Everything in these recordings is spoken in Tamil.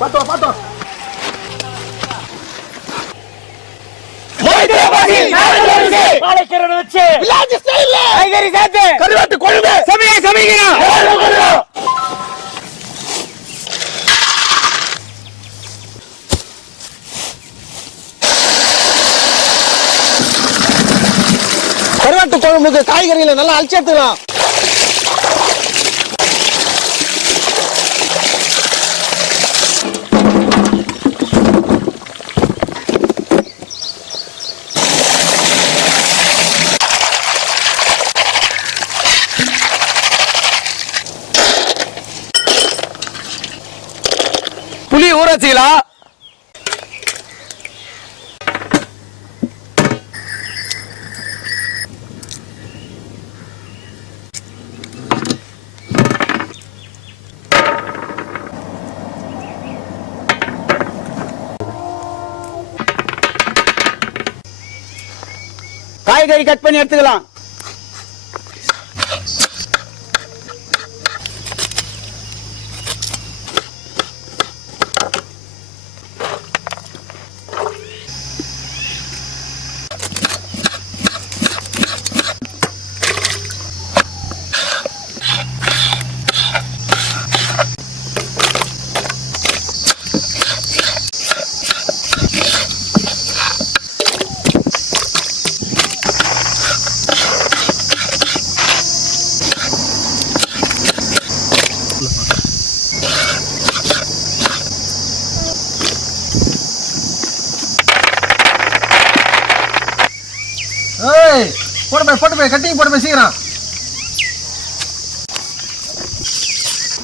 பாத்தோம் கருவாட்டு குழம்பு சமைக்கிறோம். கருவாட்டு குழம்புக்கு காய்கறிகளை நல்லா அழிச்சு எடுத்துக்கலாம். புளி ஊற வச்சுக்கலாம். காய்கறி கட் பண்ணி எடுத்துக்கலாம். போட்டு போய் கட்டிங் போட்டு போய் சீக்கிரம்.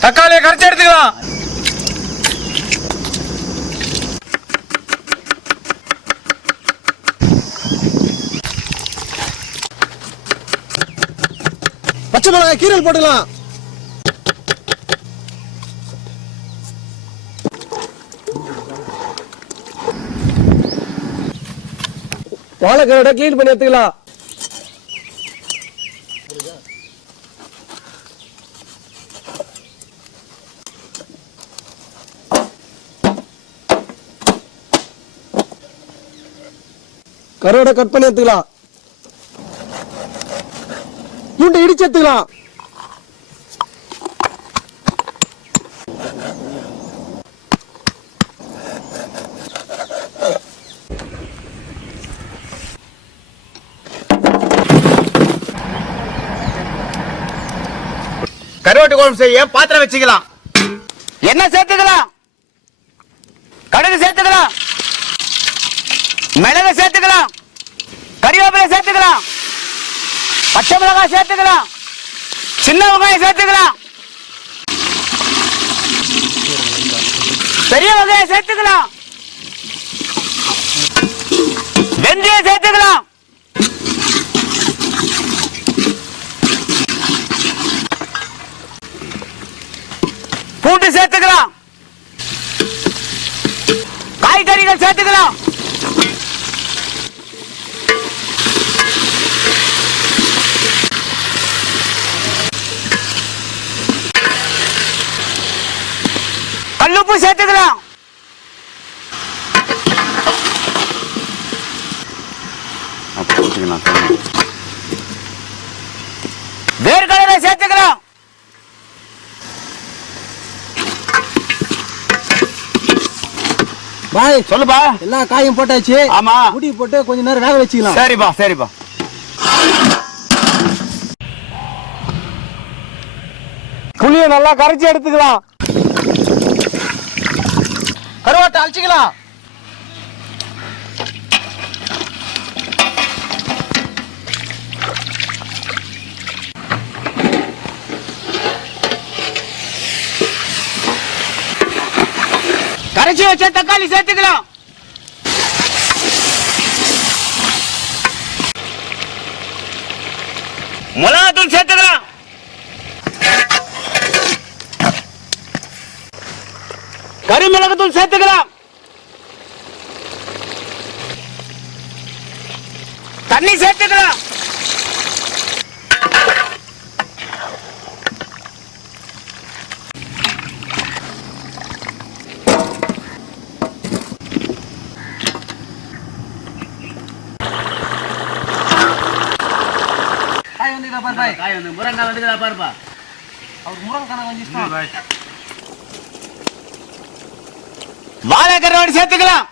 தக்காளியை கரைச்சி எடுத்துக்கலாம். பச்சை மிளகாய் கீரல் போட்டுக்கலாம். வாழைக்காயோட கிளீன் பண்ணி எடுத்துக்கலாம். கருவாடை கட் பண்ணி எடுத்துக்கலாம். பூண்டை இடிச்சு எடுத்துக்கலாம். கருவாட்டு குழம்பு செய்ய பாத்திரம் வச்சுக்கலாம். எண்ணெய் சேர்த்துக்கலாம். கடுகு சேர்த்துக்கலாம். மிளகு சேர்த்துக்கலாம். கறிவேப்பிலை சேர்த்துக்கலாம். பச்சை மிளகாய் சேர்த்துக்கலாம். சின்ன வெங்காயம் சேர்த்துக்கலாம். பெரிய வெங்காயம் சேர்த்துக்கலாம். வெந்தயம் சேர்த்துக்கலாம். பூண்டு சேர்த்துக்கலாம். காய்கறிகள் சேர்த்துக்கலாம். கல்லுப்பு சேர்த்துக்கலாம். வேர்க்கடலை சேர்த்துக்கலாம். பாய் சொல்லுப்பா. எல்லா காயும் போட்டாச்சு. ஆமா, முடி போட்டு கொஞ்ச நேரம் வேக வச்சுக்கலாம். சரிப்பா சரிப்பா. புளியை நல்லா கரைச்சி எடுத்துக்கலாம். கருவாட்டை அழிச்சிக்கலாம். கரைச்சி வச்ச தக்காளி சேர்த்துக்கலாம். மிளகாத்தூள் சேர்த்துக்கலாம். கறி மிளகாத்தூள் சேர்த்துக்கலாம். தண்ணி சேர்த்துக்கலாம். பாய் காய் வந்து முருங்கக்காய் வந்துக்குதா பாருப்பா அவர் முருங்கக்காய் கொஞ்சம் இஷ்டம் பாய் வாழை கருவாடு சேர்த்துக்கலாம்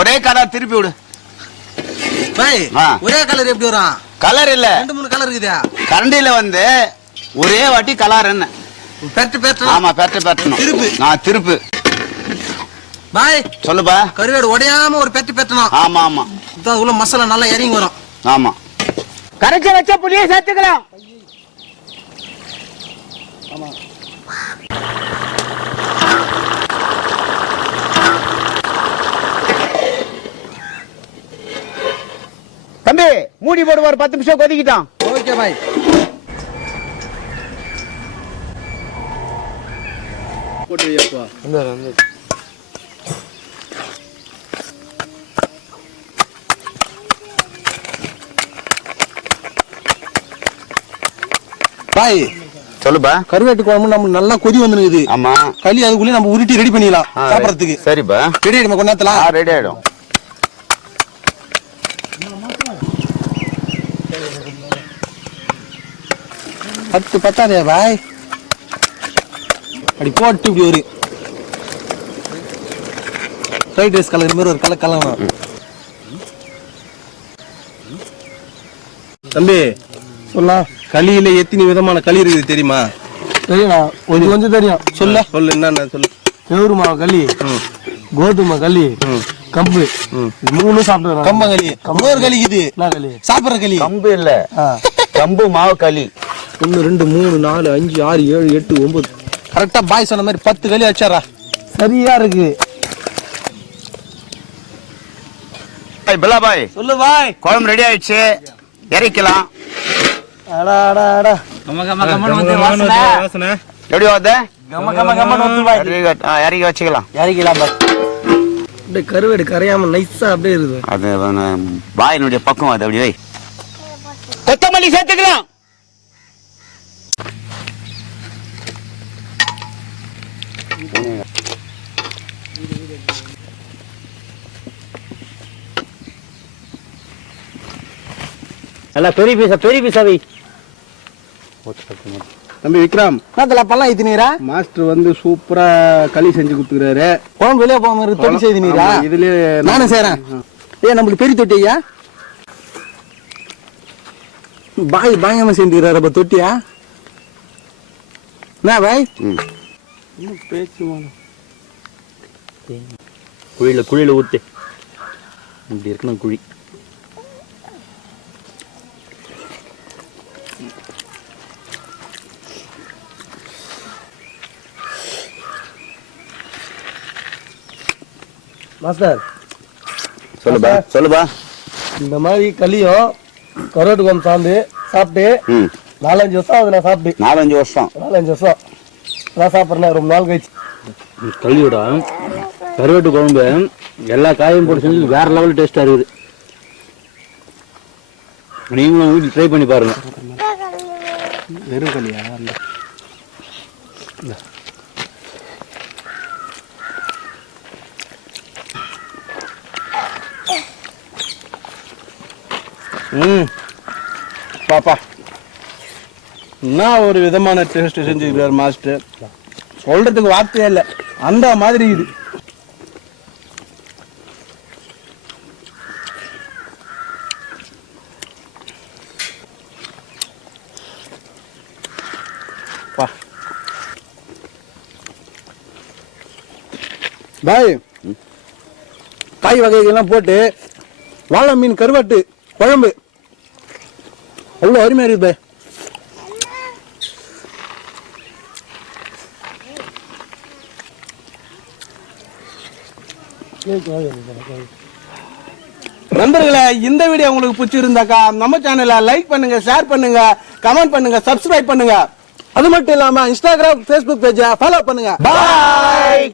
ஒரே கலர் திருப்பி விடு பாய் ஒரே கலர் எப்படி வரும் கலர் இல்ல 2-3 கலர் இருக்குதா கரண்டில வந்து ஒரே வாட்டி கலர் என்ன பெட்டு ஆமா பெட்டணும் திருப்பு நான் திருப்பு பாய் சொல்லுப்பா கருவாடு உடையாம ஒரு பெட்டணும் ஆமா ஆமா இதான் உள்ள மசாலா நல்லா இறங்கி வரும் ஆமா கரைச்ச வச்ச புளியை சேர்த்துக்கலாம் ஆமா தம்பி மூடி போடு ஒரு 10 நிமிஷம் கொதிக்கிட்டான் ஓகே பாய் போட்டு வைப்பா அந்த பாய் சொல்லுப்பா கருவாட்டு குழம்பு நம்ம நல்லா கொதி வந்துருக்குது ஆமா களி அதுக்குள்ளே நம்ம உருட்டி ரெடி பண்ணிடலாம் சாப்பிடறதுக்கு சரிப்பா ரெடி ஆயிடும் கொஞ்ச நேரத்துல ரெடி ஆயிடும் பத்தாதே பாய் அப்படி போட்டு இப்படி ஒரு ஃப்ரைட் ரைஸ் கலர் மாதிரி ஒரு கலர் கலர் தம்பி சொல்லலாம் களியில எத்தனை விதமான களி இருக்குது தெரியுமா தெரியுமா கொஞ்சம் தெரியும் சொல்லு என்னன்னு சொல்லு கேவுரு மாவு களி கோதுமை களி கம்பு 3 சாப்பிட்டு கம்பங்களி இன்னொரு களி இது களி சாப்பிட்ற களி கம்பு இல்ல கம்பு மாவு களி 1 2 3 4 5 6 7 8 9 கரெக்டா பாய் சொன்ன மாதிரி 10 களி வச்சாரா சரியா இருக்கு பாய் பில்லா பாய் சொல்லு பாய் குழம்பு ரெடி ஆயிடுச்சு இறக்கலாம் அடா அடா அடா வந்து வாசனை எப்படி வருது வந்து பாய் இறக்கி வச்சுக்கலாம் இறக்கலாம் பாய் அப்படியே கருவாடு கரையாம நைஸா அப்படியே இருக்குது அது பாயினுடைய பக்கம் அது அப்படி வை கொத்தமல்லி சேர்த்துக்கலாம் நல்லா பெரிய பீஸா வை தம்பி விக்ரம் அப்பெல்லாம் இதுனீரா மாஸ்டர் வந்து சூப்பரா களி செஞ்சு கொடுத்துக்கிறாரு குழம்பு வெளியே போகாம இருக்கு தொட்டி செய்துனீரா இதுல நானும் செய்றேன் நம்மளுக்கு பெரிய தொட்டி ஐயா பாயமா செஞ்சுக்கிறாரு அப்ப தொட்டியா என்ன பாய் பேச்சு குழியில ஊத்து இப்படி இருக்கணும் குழி மாஸ்டர் சொல்லுப்பா இந்த மாதிரி களியும் கருவாட்டு குழம்பு சாப்பிட்டு 4-5 வருஷம் ஆகுது நான் சாப்பிட்டு 4-5 வருஷம் நான் சாப்பிட்றேன் ரொம்ப நாள் கழிச்சு களியோட கருவாட்டு குழம்பு எல்லா காயும் போட்டு செஞ்சு வேற லெவல் டேஸ்டா இருக்குது நீங்களும் வீட்டில் ட்ரை பண்ணி பாருங்க வெறும் களியா பாப்பா என்ன ஒரு விதமான டேஸ்ட் செஞ்சுக்கிறார் மாஸ்டர் சொல்றதுக்கு வார்த்தையே இல்லை அந்த மாதிரி இது பாய் காய் வகைகள்லாம் போட்டு வாழை மீன் கருவாட்டு குழம்பு அவ்வளோ அருமையா இருக்குது பாய் நண்பர்களே இந்த வீடியோ உங்களுக்கு பிடிச்சிருந்தாக்கா நம்ம சேனலை லைக் பண்ணுங்க ஷேர் பண்ணுங்க கமெண்ட் பண்ணுங்க சப்ஸ்கிரைப் பண்ணுங்க அது மட்டும் இல்லாம இன்ஸ்டாகிராம் ஃபேஸ்புக் பேஜை ஃபாலோ பண்ணுங்க பாய்.